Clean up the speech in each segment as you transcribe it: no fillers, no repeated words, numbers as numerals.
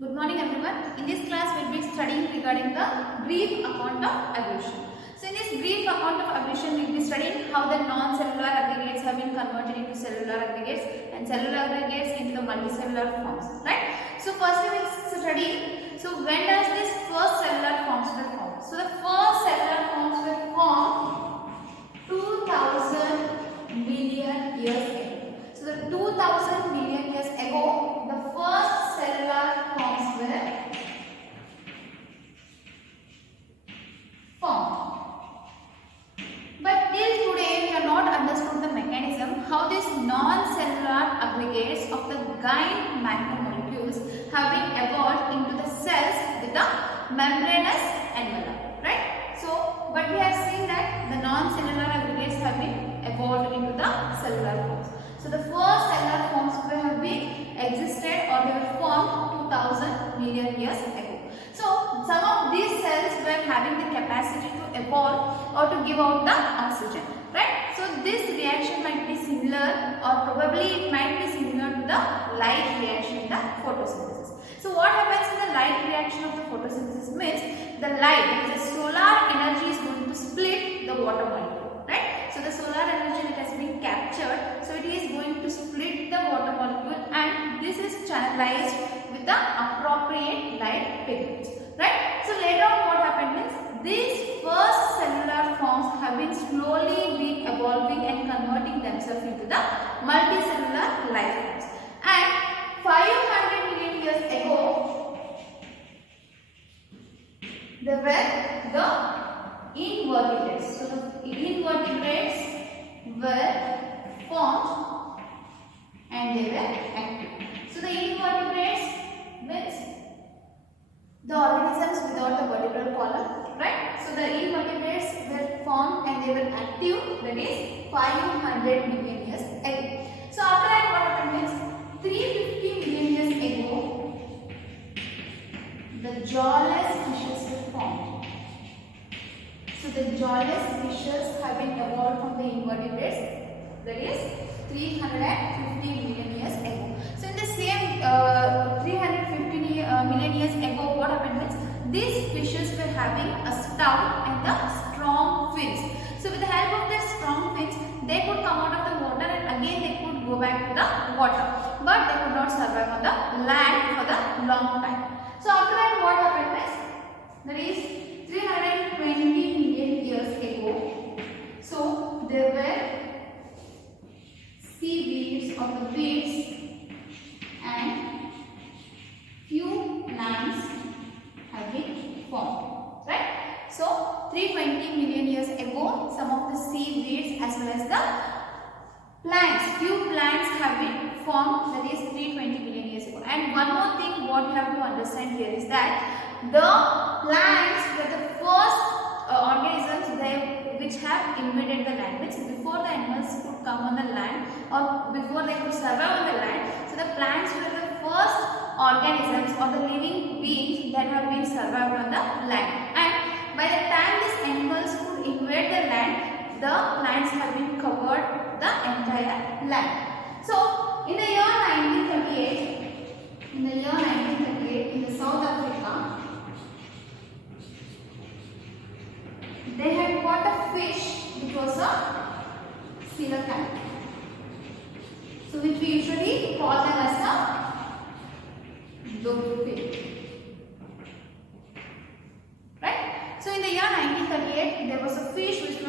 Good morning everyone. In this class we will be studying regarding the brief account of evolution. So in this brief account of evolution we will be studying how the non-cellular aggregates have been converted into cellular aggregates and cellular aggregates into the multicellular forms. Right? So first we will study, so when does this first cellular forms were formed? So the first cellular forms were formed 2000 million years ago. So the 2000 million years ago the first cellular forms were formed. But till today we have not understood the mechanism how these non-cellular aggregates of the giant macromolecules have been evolved into the cells with the membranous envelope, right? So, but we have seen that the non-cellular aggregates have been evolved into the cellular forms. So the first cellular forms have been existed or they were formed 2000 million years ago. So some of these cells were having the capacity to evolve or to give out the oxygen, right? So this reaction might be similar or probably it might be similar to the light reaction in the photosynthesis. So what happens in the light reaction of the photosynthesis means the light, the solar energy is going to split the water molecule, right? So the solar energy that has been captured, so it is going to split the water molecule and this is channelized with the appropriate light pigments, right? So later on what happened is these first cellular forms have been slowly been evolving and converting themselves into the multicellular life forms. And 500 million years ago there were the invertebrates. So the invertebrates were formed and they were active. So the invertebrates means the organisms without the vertebral column, right? So the invertebrates were formed and they were active, that is 500 million years ago. So after that what happened is 350 million years ago the jawless fishes were formed. So the jawless fishes have been evolved from the invertebrates, that is 350 million years ago. So in the same 350 million years ago, what happened is these fishes were having a stout and the strong fins. So with the help of their strong fins, they could come out of the water and again they could go back to the water. But they could not survive on the land for the long time. So after that what happened is, that is 320 million years ago. So there were seaweeds or the weeds and few plants have been formed, right? So 320 million years ago some of the seaweeds as well as the plants, few plants have been formed, that is 320 million years ago. And one more thing what you have to understand here is that the plants were the first organisms which have invaded the land, which before the animals could come on the land or before they could survive on the land. So the plants were the first organisms or the living beings that have been survived on the land. And by the time these animals could invade the land, the plants have been covered the entire land. So in the year 1938, in the South Africa, they had caught a fish which was a coelacanth. So which we usually call them as a dogfish. Right? So in the year 1938, there was a fish which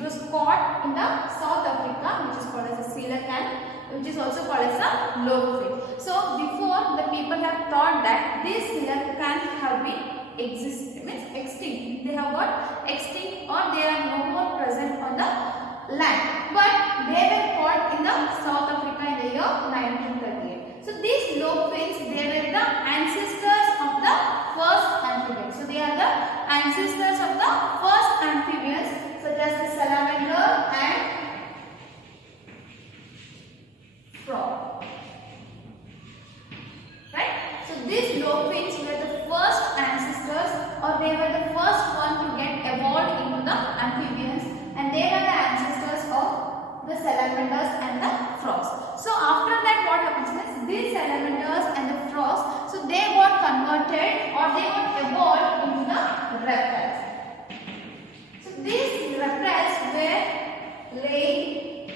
was caught in the South Africa, which is called as a coelacanth, which is also called as a dogfish. So before the people have thought that these coelacanths have been extinct. They have got extinct or they are no more present on the land. But they were caught in the South Africa in the year 1938. So these lobefins, they were the ancestors of the first amphibians. So they are the ancestors of the first amphibians such as the salamander and frog. Right? So these lobefins were the first ancestors or they were the first one to get evolved into the amphibians and they were the ancestors of the salamanders and the frogs. So after that what happens is these salamanders and the frogs, so they got converted or they got evolved into the reptiles. So these reptiles were laying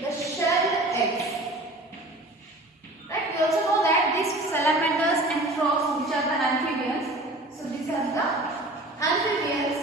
the shelled eggs. Right? We also know that these salamanders and frogs, which are the amphibians. So these are the amphibians.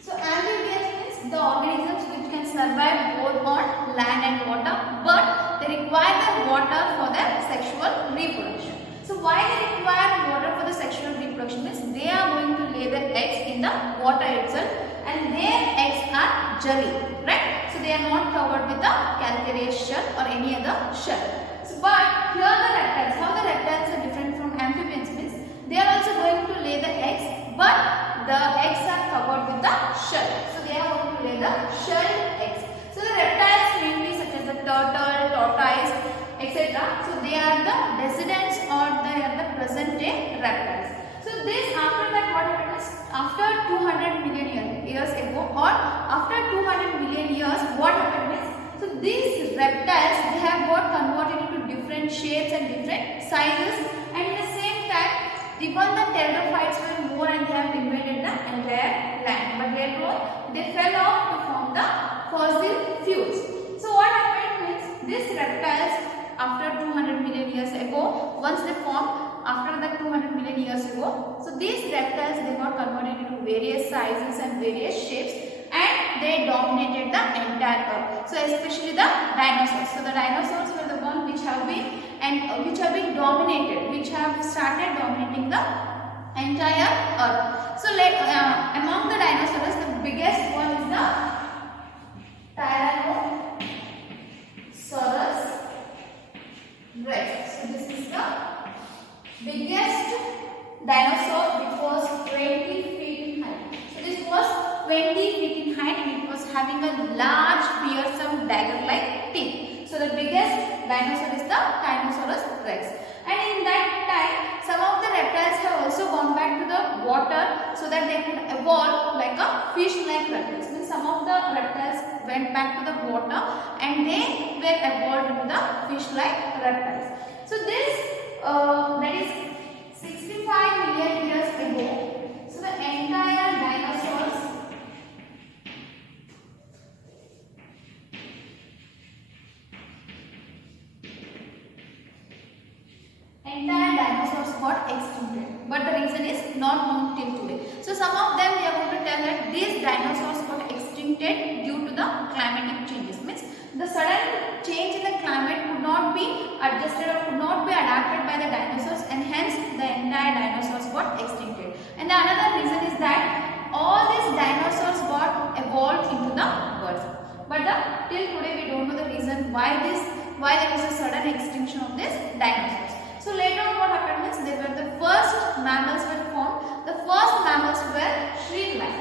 So amphibians means the organisms which can survive both on land and water, but they require the water for their sexual reproduction. So why they require water for the sexual reproduction means they are going to lay their eggs in the water itself, and their eggs are jelly, right? So they are not covered with the calcareous shell or any other shell. So, but here the reptiles, how the reptiles are different from amphibians means they are also going to lay the eggs, but the eggs are covered with the shell. So they are going to lay the shelled eggs. So the reptiles mainly such as the turtle, tortoise, etc. So they are the descendants or they are the present day reptiles. So this after that what happened is after 200 million years ago or after 200 million years what happened is, so these reptiles they have got converted into different shapes and different sizes, and at the same time even the pteridophytes were more and they have invaded the entire land, but later on they fell off to form the fossil fuels. So what happened means these reptiles after 200 million years ago, once they formed after the 200 million years ago, so these reptiles they got converted into various sizes and various shapes, and they dominated the entire earth. So especially the dinosaurs. So the dinosaurs were the one which have been dominated, which have started dominating the entire earth. So among the dinosaurs, the biggest one is the Tyrannosaurus Rex. So this is the biggest dinosaur which was 20 feet in height. So this was 20 feet in height and it was having a large fearsome dagger-like teeth. So the biggest dinosaur is the Tyrannosaurus Rex. And in that time, some of the reptiles have also gone back to the water so that they could evolve like a fish-like reptiles. Means some of the reptiles went back to the water and they were evolved into the fish-like reptiles. So this that is 65 million years ago. So the entire dinosaurs got extincted, but the reason is not known till today. So some of them we are going to tell that these dinosaurs got extincted due to the climatic changes. Means the sudden change in the climate could not be adjusted or could not be adapted by the dinosaurs, and hence the entire dinosaurs got extincted. And the another reason is that all these dinosaurs got evolved into the birds, but till today we don't know the reason why there is a sudden extinction of these dinosaurs. So later on what happened is there were the first mammals were formed. The first mammals were shrimp-like.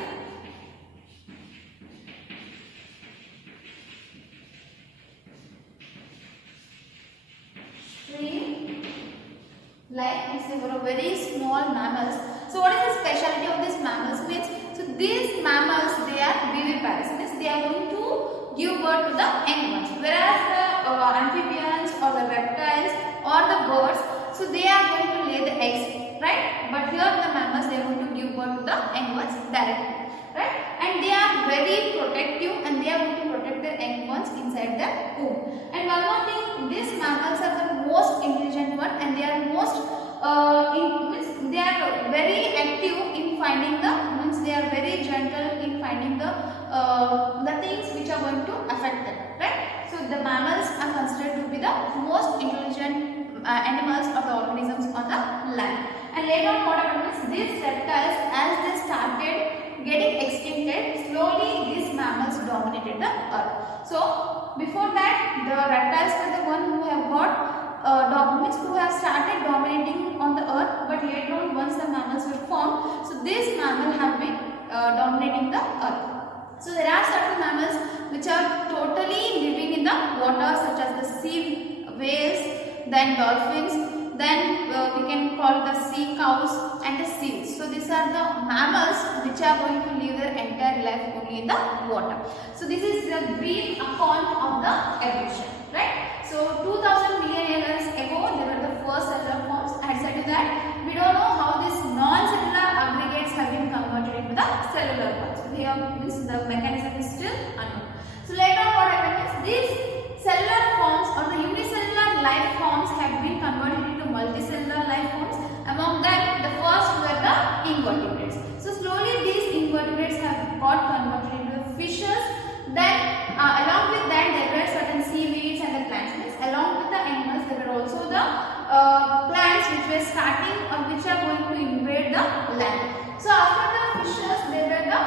Shrimp-like means they were very small mammals. So what is the specialty of these mammals means? So these mammals they are viviparous. Means they are going to give birth to the young ones. Whereas the amphibians or the reptiles or the birds, so they are going to lay the eggs, right? But here the mammals they are going to give birth to the young ones directly, right? And they are very protective and they are going to protect their young ones inside their womb. And one more thing, these mammals are the most intelligent one and they are most they are very active in finding they are very gentle in finding the things which are going to affect them, right? So the mammals are considered to be the most intelligent animals or the organisms on the land. And later on what happened is these reptiles, as they started getting extincted, slowly these mammals dominated the earth. So before that the reptiles were the one who have got who have started dominating on the earth, but later on once the mammals were formed, so these mammals have been dominating the earth. So there are certain mammals which are totally living in the water, such as the sea whales, then dolphins, then we can call the sea cows and the seals. So these are the mammals which are going to live their entire life only in the water. So this is the brief account of the evolution, right? So 2000 million years ago there were the first cellular forms. I had said you that life forms have been converted into multicellular life forms. Among them, the first were the invertebrates. So slowly these invertebrates have got converted into fishes. Then along with that there were certain seaweeds and the plants. Along with the animals there were also the plants which were starting or which are going to invade the land. So after the fishes there were the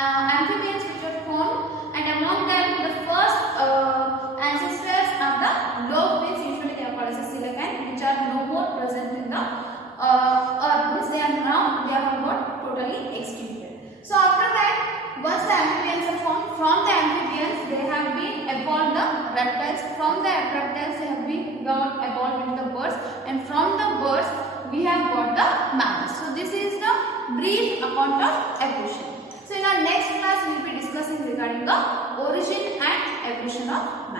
amphibians which were formed, and among them the first ancestors are the lobe whales. Usually they are called as a coelacanth, which are no more present in the earth. They have got totally extincted. So after that, once the amphibians are formed, from the amphibians they have been evolved the reptiles. From the reptiles they have been evolved into the birds, and from the birds we have got the mammals. So this is the brief account of evolution. So in our next class we will be discussing regarding the origin and evolution of mammals.